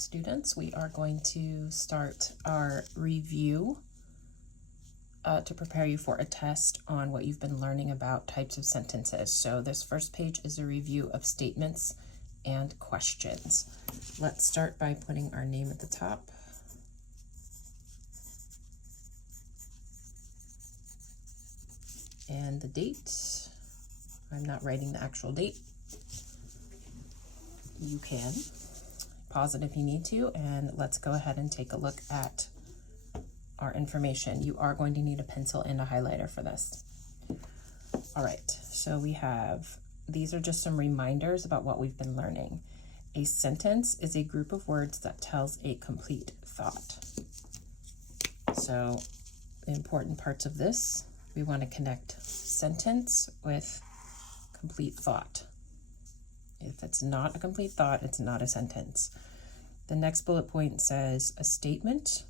students, we are going to start our review to prepare you for a test on what you've been learning about types of sentences. So this first page is a review of statements and questions. Let's start by putting our name at the top. And the date. I'm not writing the actual date. You can pause it if you need to, and let's go ahead and take a look at our information. You are going to need a pencil and a highlighter for this. All right, so we have, these are just some reminders about what we've been learning. A sentence is a group of words that tells a complete thought. So the important parts of this, we want to connect sentence with complete thought. If it's not a complete thought, it's not a sentence. The next bullet point says a statement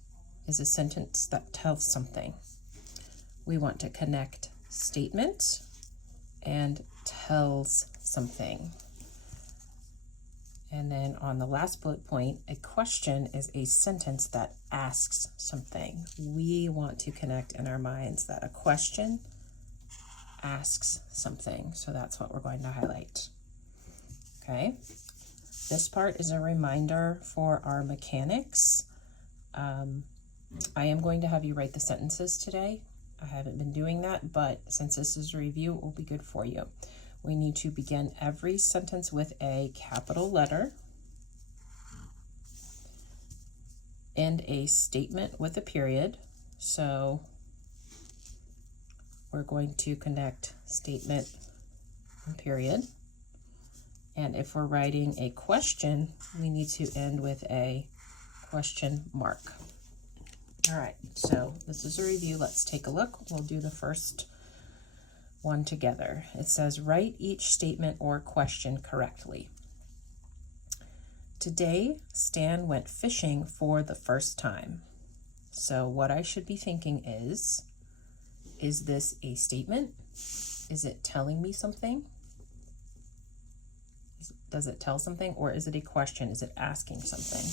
is a sentence that tells something. We want to connect statement and tells something. And then on the last bullet point, a question is a sentence that asks something. We want to connect in our minds that a question asks something. So that's what we're going to highlight. Okay. This part is a reminder for our mechanics. I am going to have you write the sentences today. I haven't been doing that, but since this is a review, it will be good for you. We need to begin every sentence with a capital letter, end a statement with a period. So we're going to connect statement and period. And if we're writing a question, we need to end with a question mark. All right, so this is a review. Let's take a look. We'll do the first one together. It says, write each statement or question correctly. Today, Stan went fishing for the first time. So what I should be thinking is this a statement? Is it telling me something? Does it tell something, or is it a question? Is it asking something?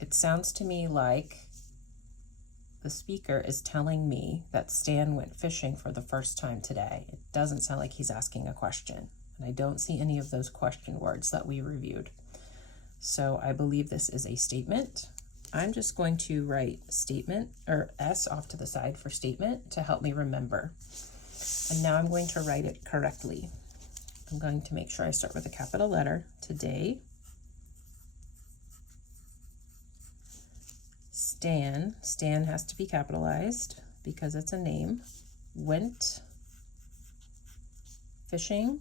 It sounds to me like the speaker is telling me that Stan went fishing for the first time today. It doesn't sound like he's asking a question, and I don't see any of those question words that we reviewed. So I believe this is a statement. I'm just going to write statement, or S off to the side for statement, to help me remember. And now I'm going to write it correctly. I'm going to make sure I start with a capital letter. Today, Stan has to be capitalized because it's a name, went fishing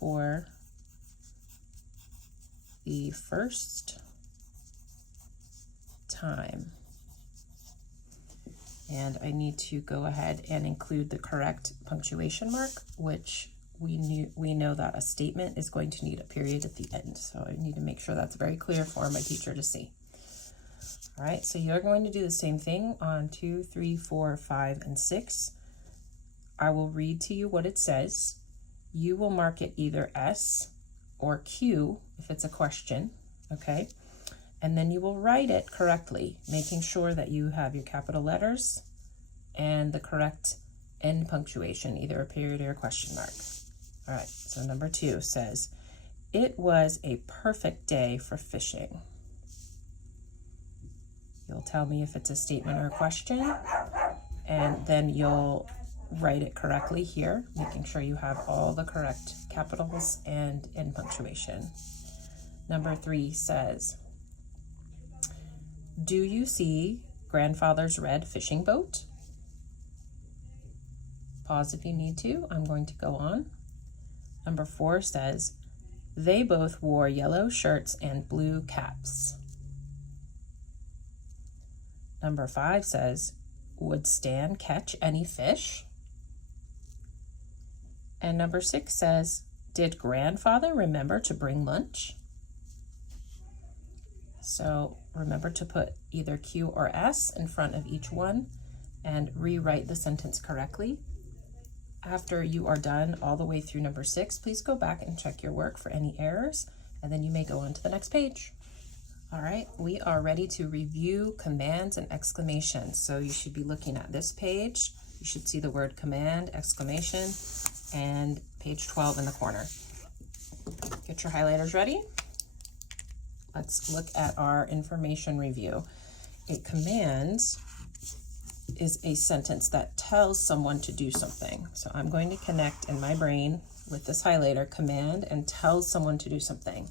for the first time. And I need to go ahead and include the correct punctuation mark, which we know that a statement is going to need a period at the end. So I need to make sure that's very clear for my teacher to see. All right, so you're going to do the same thing on 2, 3, 4, 5, and 6. I will read to you what it says. You will mark it either S or Q if it's a question, okay? And then you will write it correctly, making sure that you have your capital letters and the correct end punctuation, either a period or a question mark. All right, so number 2 says, it was a perfect day for fishing. You'll tell me if it's a statement or a question, and then you'll write it correctly here, making sure you have all the correct capitals and end punctuation. Number 3 says, do you see grandfather's red fishing boat? Pause if you need to. I'm going to go on. Number 4 says, they both wore yellow shirts and blue caps. Number 5 says, would Stan catch any fish? And number 6 says, did grandfather remember to bring lunch? So remember to put either Q or S in front of each one and rewrite the sentence correctly. After you are done all the way through number 6, please go back and check your work for any errors, and then you may go on to the next page. All right, we are ready to review commands and exclamations. So you should be looking at this page. You should see the word command, exclamation, and page 12 in the corner. Get your highlighters ready. Let's look at our information review. A command is a sentence that tells someone to do something. So I'm going to connect in my brain with this highlighter, command, and tells someone to do something.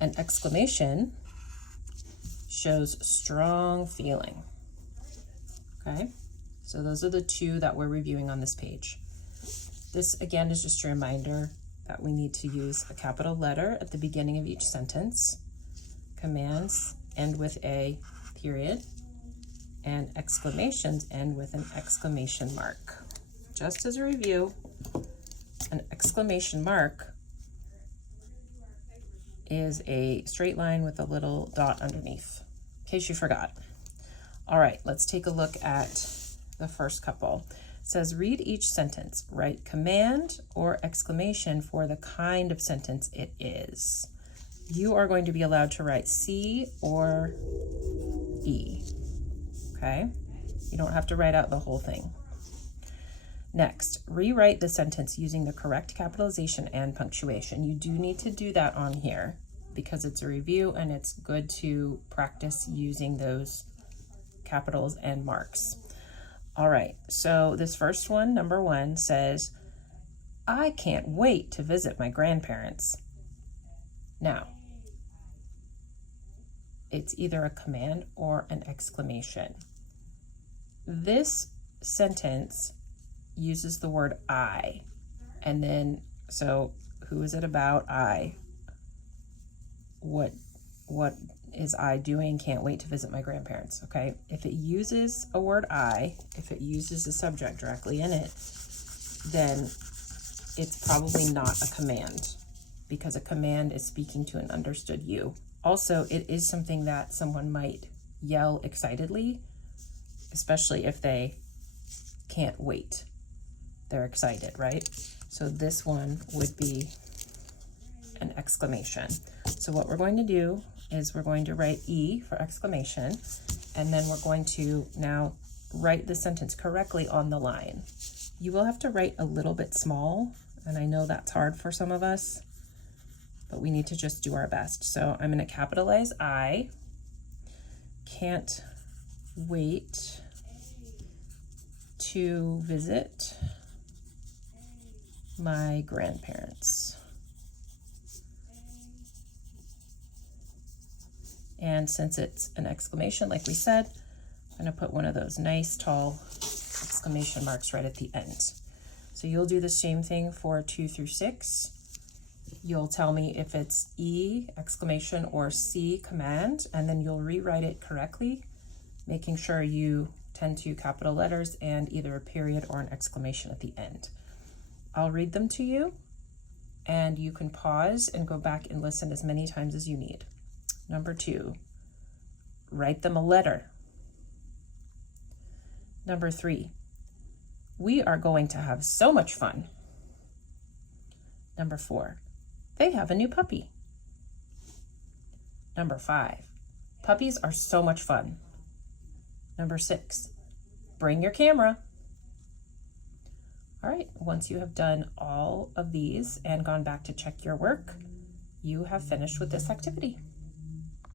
An exclamation shows strong feeling. Okay, so those are the two that we're reviewing on this page. This again is just a reminder that we need to use a capital letter at the beginning of each sentence. Commands end with a period, and exclamations end with an exclamation mark. Just as a review, an exclamation mark is a straight line with a little dot underneath, in case you forgot. All right, let's take a look at the first couple. It says, read each sentence. Write command or exclamation for the kind of sentence it is. You are going to be allowed to write C or E, okay? You don't have to write out the whole thing. Next, rewrite the sentence using the correct capitalization and punctuation. You do need to do that on here because it's a review and it's good to practice using those capitals and marks. All right, so this first one, number 1, says, I can't wait to visit my grandparents. Now, it's either a command or an exclamation. This sentence uses the word I, and then, so who is it about? I. What is I doing? Can't wait to visit my grandparents, okay? If it uses a word I, if it uses the subject directly in it, then it's probably not a command, because a command is speaking to an understood you. Also, it is something that someone might yell excitedly, especially if they can't wait. They're excited, right? So this one would be an exclamation. So what we're going to do is we're going to write E for exclamation, and then we're going to now write the sentence correctly on the line. You will have to write a little bit small, and I know that's hard for some of us, but we need to just do our best. So I'm going to capitalize I. Can't wait to visit my grandparents. And since it's an exclamation, like we said, I'm going to put one of those nice tall exclamation marks right at the end. So you'll do the same thing for 2 through 6. You'll tell me if it's E, exclamation, or C, command, and then you'll rewrite it correctly, making sure you tend to capital letters and either a period or an exclamation at the end. I'll read them to you, and you can pause and go back and listen as many times as you need. Number 2, write them a letter. Number 3, we are going to have so much fun. Number 4, they have a new puppy. Number 5, puppies are so much fun. Number 6, bring your camera. All right, once you have done all of these and gone back to check your work, you have finished with this activity.